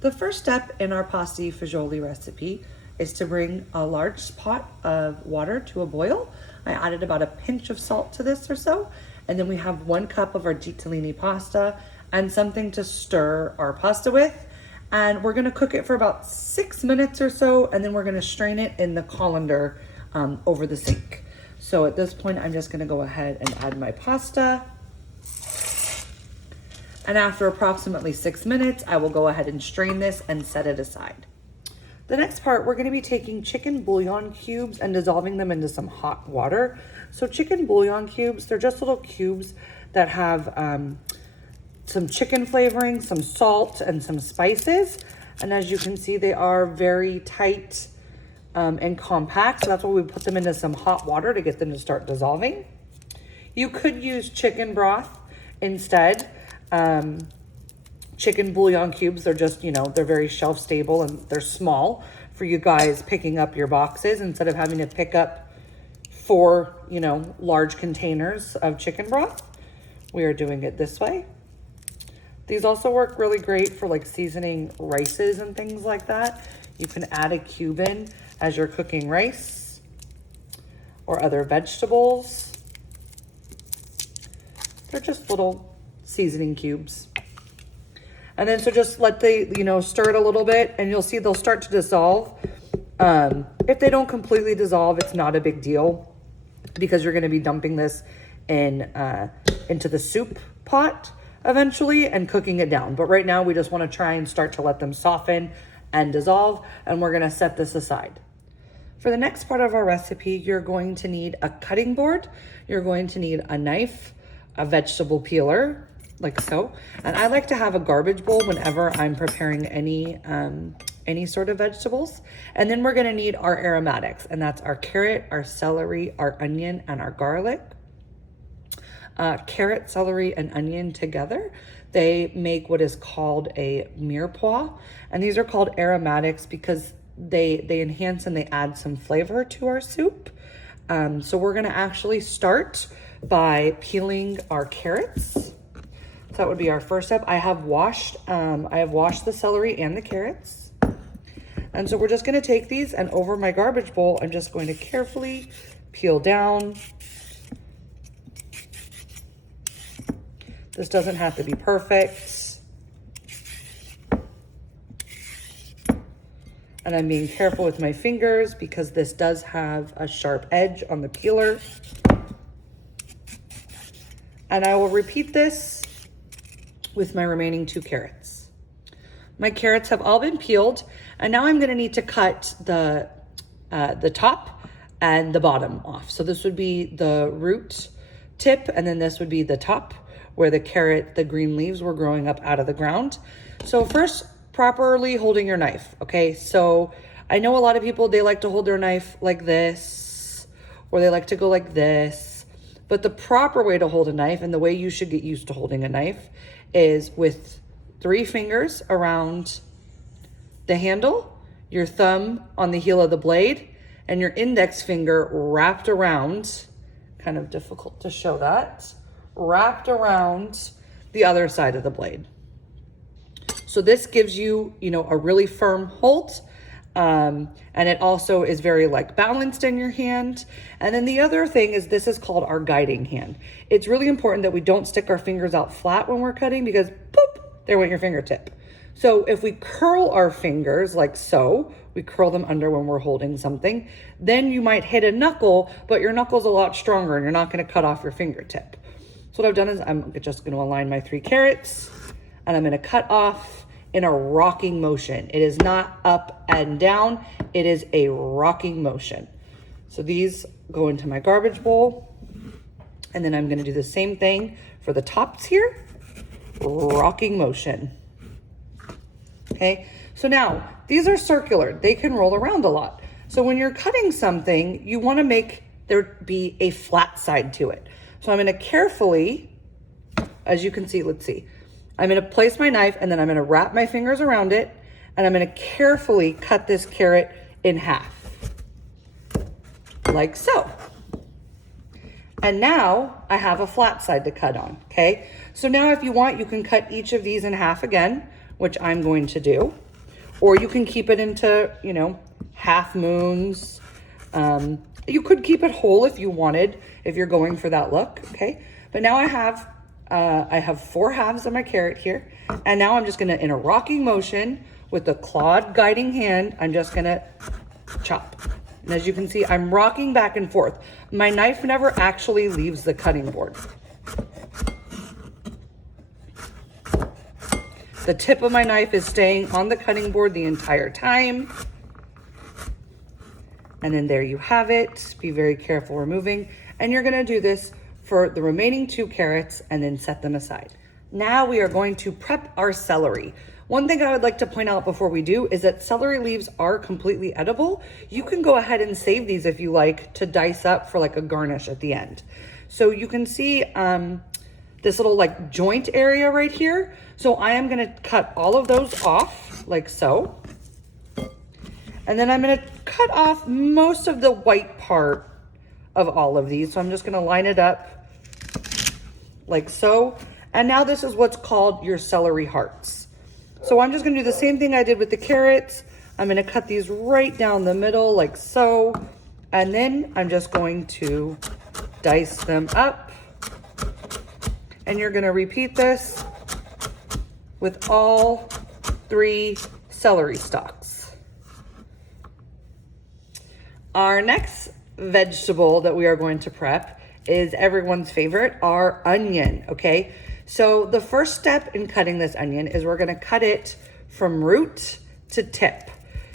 The first step in our pasta fagioli recipe is to bring a large pot of water to a boil. I added about a pinch of salt to this or so, and then we have 1 cup of our ditalini pasta and something to stir our pasta with. And we're gonna cook it for about 6 minutes or so, and then we're gonna strain it in the colander over the sink. So at this point, I'm just gonna go ahead and add my pasta. And after approximately 6 minutes, I will go ahead and strain this and set it aside. The next part, we're gonna be taking chicken bouillon cubes and dissolving them into some hot water. So chicken bouillon cubes, they're just little cubes that have some chicken flavoring, some salt, and some spices. And as you can see, they are very tight and compact. So that's why we put them into some hot water to get them to start dissolving. You could use chicken broth instead. Chicken bouillon cubes, they're just, they're very shelf stable and they're small for you guys picking up your boxes instead of having to pick up 4, large containers of chicken broth. We are doing it this way. These also work really great for like seasoning rices and things like that. You can add a cube in as you're cooking rice or other vegetables. They're just little seasoning cubes. And then so just let stir it a little bit and you'll see they'll start to dissolve. If they don't completely dissolve, it's not a big deal because you're gonna be dumping this into the soup pot eventually and cooking it down. But right now we just wanna try and start to let them soften and dissolve, and we're gonna set this aside. For the next part of our recipe, you're going to need a cutting board, you're going to need a knife, a vegetable peeler, like so. And I like to have a garbage bowl whenever I'm preparing any sort of vegetables. And then we're gonna need our aromatics, and that's our carrot, our celery, our onion, and our garlic. Carrot, celery, and onion together, they make what is called a mirepoix. And these are called aromatics because they enhance and they add some flavor to our soup. So we're gonna actually start by peeling our carrots. So that would be our first step. I have washed the celery and the carrots. And so we're just gonna take these, and over my garbage bowl, I'm just going to carefully peel down. This doesn't have to be perfect. And I'm being careful with my fingers because this does have a sharp edge on the peeler. And I will repeat this with my remaining 2 carrots. My carrots have all been peeled, and now I'm gonna need to cut the top and the bottom off. So this would be the root tip, and then this would be the top where the green leaves were growing up out of the ground. So first, properly holding your knife, okay? So I know a lot of people, they like to hold their knife like this, or they like to go like this, but the proper way to hold a knife, and the way you should get used to holding a knife, is with 3 fingers around the handle, your thumb on the heel of the blade, and your index finger wrapped around, kind of difficult to show that, wrapped around the other side of the blade. So this gives you, a really firm hold, and it also is very balanced in your hand. And then the other thing is this is called our guiding hand. It's really important that we don't stick our fingers out flat when we're cutting because boop, there went your fingertip. So if we curl our fingers like so, we curl them under when we're holding something, then you might hit a knuckle, but your knuckle's a lot stronger and you're not gonna cut off your fingertip. So what I've done is I'm just gonna align my 3 carrots and I'm gonna cut off in a rocking motion. It is not up and down, it is a rocking motion. So these go into my garbage bowl, and then I'm gonna do the same thing for the tops here, rocking motion. Okay, so now these are circular, they can roll around a lot. So when you're cutting something, you wanna make there be a flat side to it. So I'm gonna carefully, as you can see, let's see, I'm gonna place my knife and then I'm gonna wrap my fingers around it and I'm gonna carefully cut this carrot in half, like so. And now I have a flat side to cut on, okay? So now if you want, you can cut each of these in half again, which I'm going to do. or you can keep it into, you know, half moons. You could keep it whole if you wanted, if you're going for that look, okay? But now I have 4 halves of my carrot here, and now I'm just gonna, in a rocking motion with the clawed guiding hand, I'm just gonna chop. And as you can see, I'm rocking back and forth. My knife never actually leaves the cutting board. The tip of my knife is staying on the cutting board the entire time. And then there you have it. Be very careful removing. And you're gonna do this for the remaining 2 carrots and then set them aside. Now we are going to prep our celery. One thing I would like to point out before we do is that celery leaves are completely edible. You can go ahead and save these if you like to dice up for like a garnish at the end. So you can see this little like joint area right here. So I am gonna cut all of those off like so. And then I'm gonna cut off most of the white part of all of these. So I'm just gonna line it up like so. And now this is what's called your celery hearts. So I'm just gonna do the same thing I did with the carrots. I'm gonna cut these right down the middle like so. And then I'm just going to dice them up. And you're gonna repeat this with all 3 celery stalks. Our next vegetable that we are going to prep is everyone's favorite, our onion, okay? So the first step in cutting this onion is we're gonna cut it from root to tip.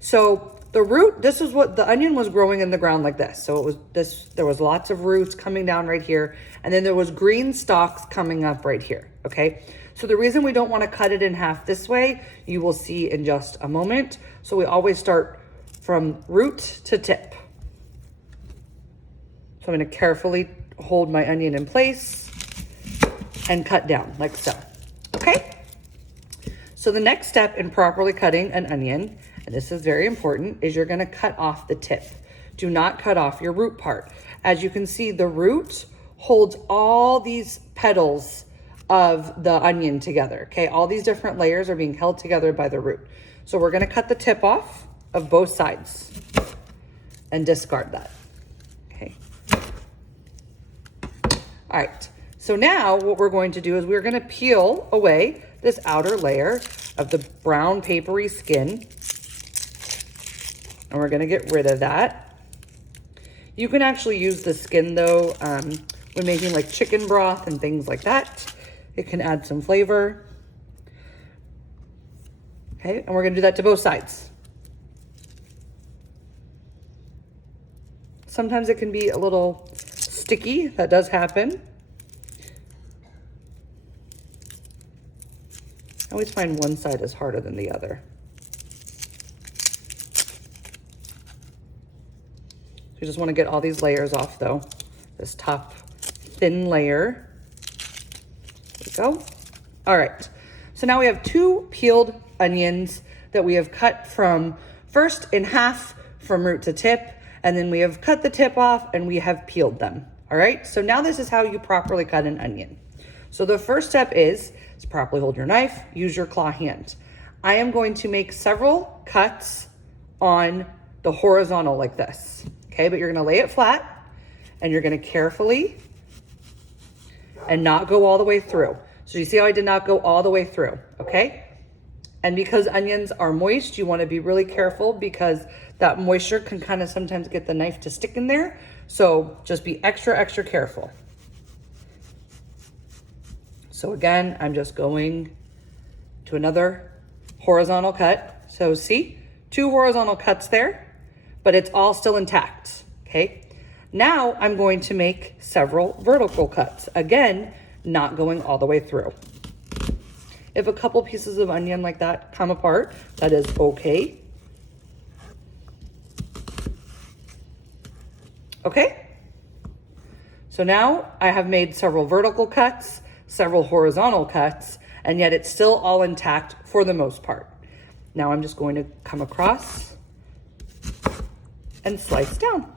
So the root, this is what the onion was growing in the ground like this. So it was this, there was lots of roots coming down right here, and then there was green stalks coming up right here, okay? So the reason we don't wanna cut it in half this way, you will see in just a moment. So we always start from root to tip. So I'm gonna carefully hold my onion in place and cut down like so, okay? So the next step in properly cutting an onion, and this is very important, is you're gonna cut off the tip. Do not cut off your root part. As you can see, the root holds all these petals of the onion together, okay? All these different layers are being held together by the root. So we're gonna cut the tip off of both sides and discard that, okay? All right. So now what we're going to do is we're going to peel away this outer layer of the brown papery skin. And we're going to get rid of that. You can actually use the skin though when making like chicken broth and things like that. It can add some flavor. Okay, and we're going to do that to both sides. Sometimes it can be a little sticky. That does happen. I always find one side is harder than the other. You just want to get all these layers off though. This top thin layer. There we go. All right. So now we have 2 peeled onions that we have cut from first in half from root to tip, and then we have cut the tip off and we have peeled them. All right. So now this is how you properly cut an onion. So the first step is to properly hold your knife, use your claw hand. I am going to make several cuts on the horizontal like this, okay? But you're gonna lay it flat and you're gonna carefully and not go all the way through. So you see how I did not go all the way through, okay? And because onions are moist, you wanna be really careful because that moisture can kind of sometimes get the knife to stick in there. So just be extra, extra careful. So again, I'm just going to another horizontal cut. So see, 2 horizontal cuts there, but it's all still intact, okay? Now I'm going to make several vertical cuts. Again, not going all the way through. If a couple pieces of onion like that come apart, that is okay. Okay? So now I have made several vertical cuts, several horizontal cuts, and yet it's still all intact for the most part. Now I'm just going to come across and slice down.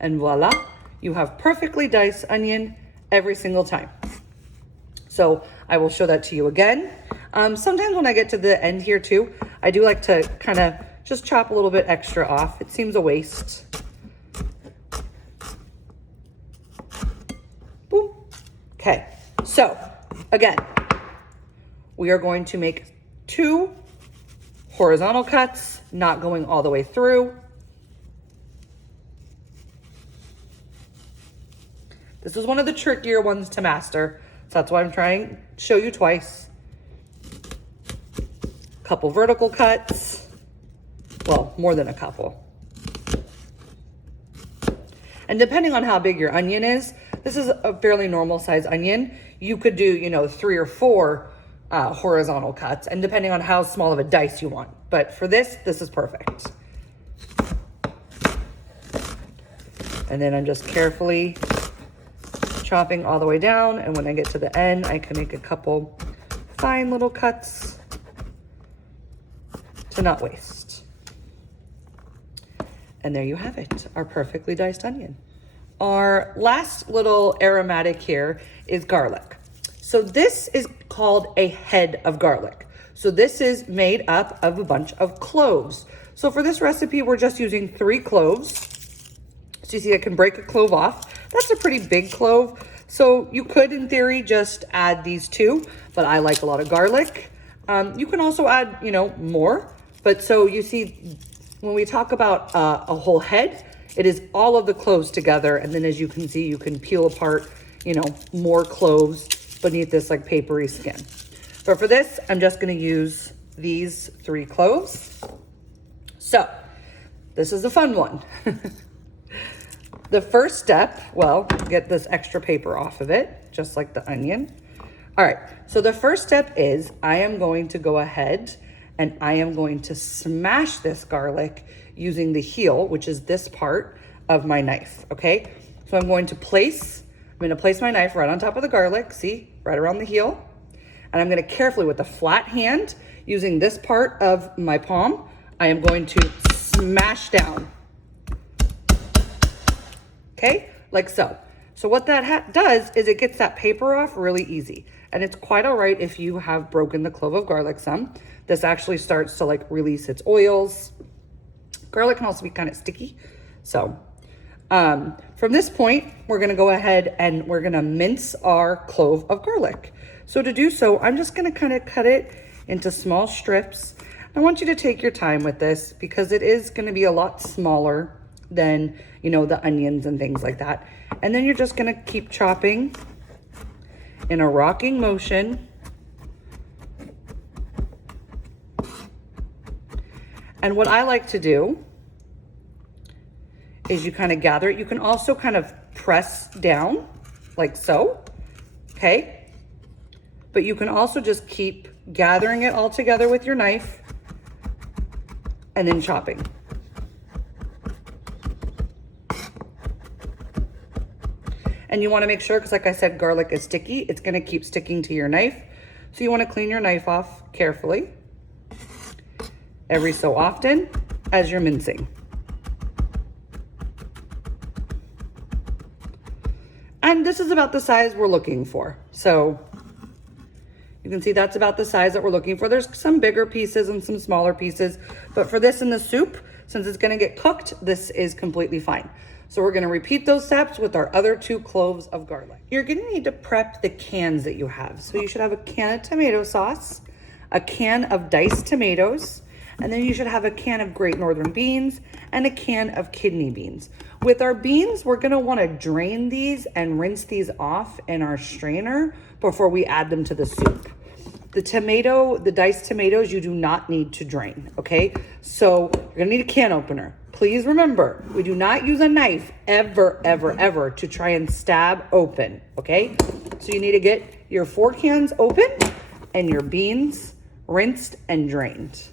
And voila, you have perfectly diced onion every single time. So I will show that to you again. Sometimes when I get to the end here too, I do like to kind of just chop a little bit extra off. It seems a waste. Boom. Okay, so again, we are going to make 2 horizontal cuts, not going all the way through. This is one of the trickier ones to master, so that's why I'm trying to show you twice. Couple vertical cuts, well, more than a couple. And depending on how big your onion is, this is a fairly normal size onion. You could do, you know, 3 or 4 horizontal cuts, and depending on how small of a dice you want. But for this is perfect. And then I'm just carefully chopping all the way down, and when I get to the end, I can make a couple fine little cuts to not waste. And there you have it, our perfectly diced onion. Our last little aromatic here is garlic. So this is called a head of garlic. So this is made up of a bunch of cloves. So for this recipe, we're just using 3 cloves. So you see I can break a clove off. That's a pretty big clove. So you could, in theory, just add these 2, but I like a lot of garlic. You can also add, you know, more. But so you see, when we talk about a whole head, it is all of the cloves together. And then as you can see, you can peel apart, you know, more cloves beneath this like papery skin. But for this, I'm just gonna use these 3 cloves. So this is a fun one. The first step, well, get this extra paper off of it, just like the onion. All right, so the first step is I am going to go ahead and I am going to smash this garlic using the heel, which is this part of my knife, okay? So I'm going to place my knife right on top of the garlic, see, right around the heel. And I'm gonna carefully, with a flat hand, using this part of my palm, I am going to smash down. Okay, like so. So what that does is it gets that paper off really easy. And it's quite all right if you have broken the clove of garlic some. This actually starts to like release its oils. Garlic can also be kind of sticky. So from this point, we're gonna go ahead and we're gonna mince our clove of garlic. So to do so, I'm just gonna kind of cut it into small strips. I want you to take your time with this because it is gonna be a lot smaller than, you know, the onions and things like that. And then you're just gonna keep chopping in a rocking motion. And what I like to do is you kind of gather it. You can also kind of press down like so, okay? But you can also just keep gathering it all together with your knife and then chopping. And you want to make sure, because like I said, garlic is sticky. It's going to keep sticking to your knife. So you want to clean your knife off carefully every so often as you're mincing. And this is about the size we're looking for. So you can see that's about the size that we're looking for. There's some bigger pieces and some smaller pieces, but for this in the soup, since it's going to get cooked, this is completely fine. So we're going to repeat those steps with our other 2 cloves of garlic. You're going to need to prep the cans that you have. So you should have a can of tomato sauce, a can of diced tomatoes, and then you should have a can of Great Northern beans and a can of kidney beans. With our beans, we're going to want to drain these and rinse these off in our strainer before we add them to the soup. The diced tomatoes, you do not need to drain, okay? So you're gonna need a can opener. Please remember, we do not use a knife ever, ever, ever to try and stab open, okay? So you need to get your 4 cans open and your beans rinsed and drained.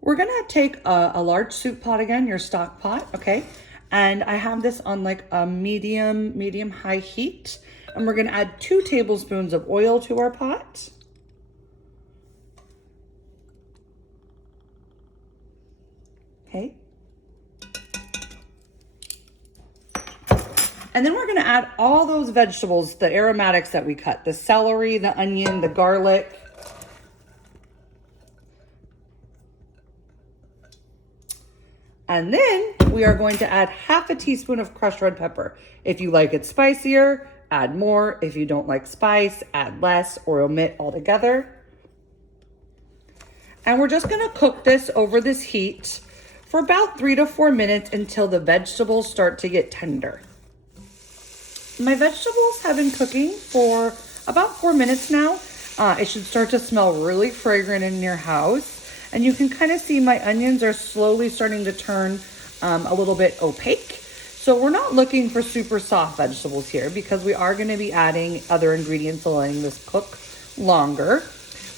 We're gonna take a large soup pot again, your stock pot, okay? And I have this on like a medium high heat. And we're gonna add 2 tablespoons of oil to our pot. Okay. And then we're gonna add all those vegetables, the aromatics that we cut, the celery, the onion, the garlic. And then we are going to add half a teaspoon of crushed red pepper. If you like it spicier, add more. If you don't like spice, add less or omit altogether. And we're just gonna cook this over this heat for about 3 to 4 minutes until the vegetables start to get tender. My vegetables have been cooking for about 4 minutes now. It should start to smell really fragrant in your house. And you can kind of see my onions are slowly starting to turn a little bit opaque. So we're not looking for super soft vegetables here because we are gonna be adding other ingredients and letting this cook longer.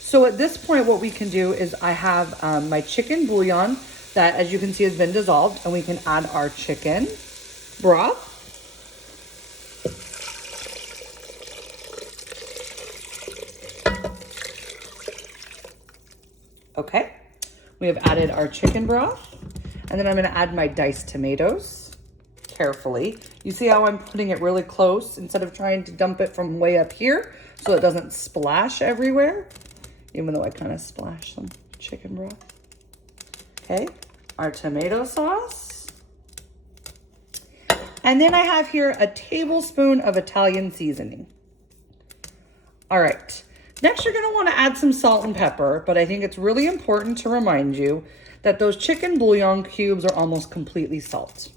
So at this point, what we can do is I have my chicken bouillon that, as you can see, has been dissolved, and we can add our chicken broth. Okay, we have added our chicken broth, and then I'm gonna add my diced tomatoes carefully. You see how I'm putting it really close instead of trying to dump it from way up here so it doesn't splash everywhere, even though I kind of splashed some chicken broth. Okay, our tomato sauce. And then I have here a tablespoon of Italian seasoning. All right. Next, you're gonna wanna add some salt and pepper, but I think it's really important to remind you that those chicken bouillon cubes are almost completely salt.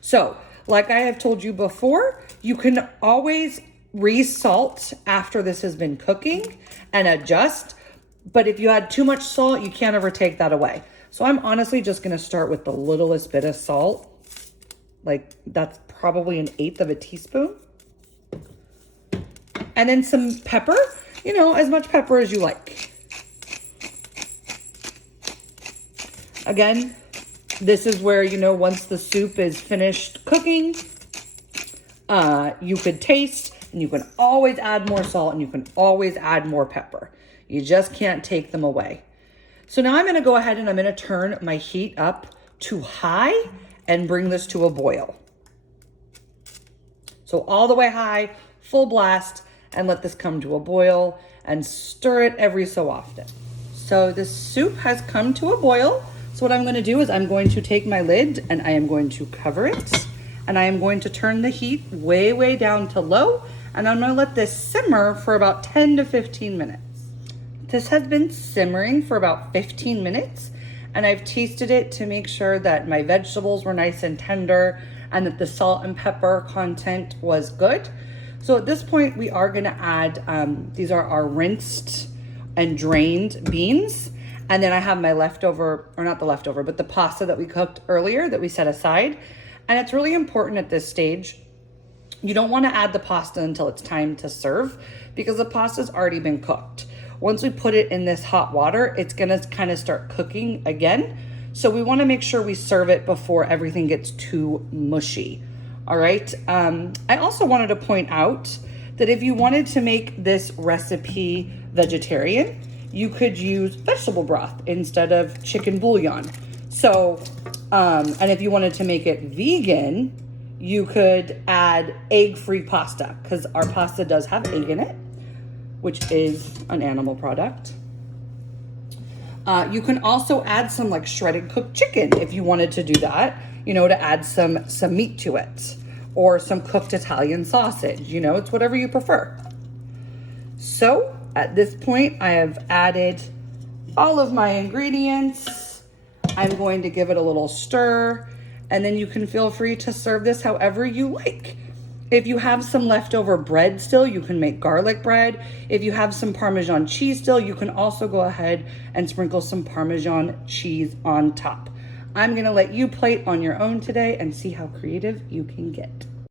So, like I have told you before, you can always re-salt after this has been cooking and adjust, but if you add too much salt, you can't ever take that away. So I'm honestly just gonna start with the littlest bit of salt. Like that's probably 1/8 of a teaspoon. And then some pepper, you know, as much pepper as you like. Again, this is where, you know, once the soup is finished cooking, you could taste and you can always add more salt and you can always add more pepper. You just can't take them away. So now I'm gonna go ahead and I'm gonna turn my heat up to high and bring this to a boil. So all the way high, full blast, and let this come to a boil and stir it every so often. So the soup has come to a boil. So what I'm gonna do is I'm going to take my lid and I am going to cover it and I am going to turn the heat way, way down to low, and I'm gonna let this simmer for about 10 to 15 minutes. This has been simmering for about 15 minutes and I've tasted it to make sure that my vegetables were nice and tender and that the salt and pepper content was good. So at this point, we are gonna add, these are our rinsed and drained beans. And then I have my leftover, or not the leftover, but the pasta that we cooked earlier that we set aside. And it's really important at this stage, you don't wanna add the pasta until it's time to serve because the pasta's already been cooked. Once we put it in this hot water, it's gonna kind of start cooking again. So we wanna make sure we serve it before everything gets too mushy. All right, I also wanted to point out that if you wanted to make this recipe vegetarian, you could use vegetable broth instead of chicken bouillon. So, and if you wanted to make it vegan, you could add egg-free pasta because our pasta does have egg in it, which is an animal product. You can also add some like shredded cooked chicken if you wanted to do that, you know, to add some meat to it, or some cooked Italian sausage, you know, it's whatever you prefer. So at this point, I have added all of my ingredients. I'm going to give it a little stir, and then you can feel free to serve this however you like. If you have some leftover bread still, you can make garlic bread. If you have some Parmesan cheese still, you can also go ahead and sprinkle some Parmesan cheese on top. I'm gonna let you plate on your own today and see how creative you can get.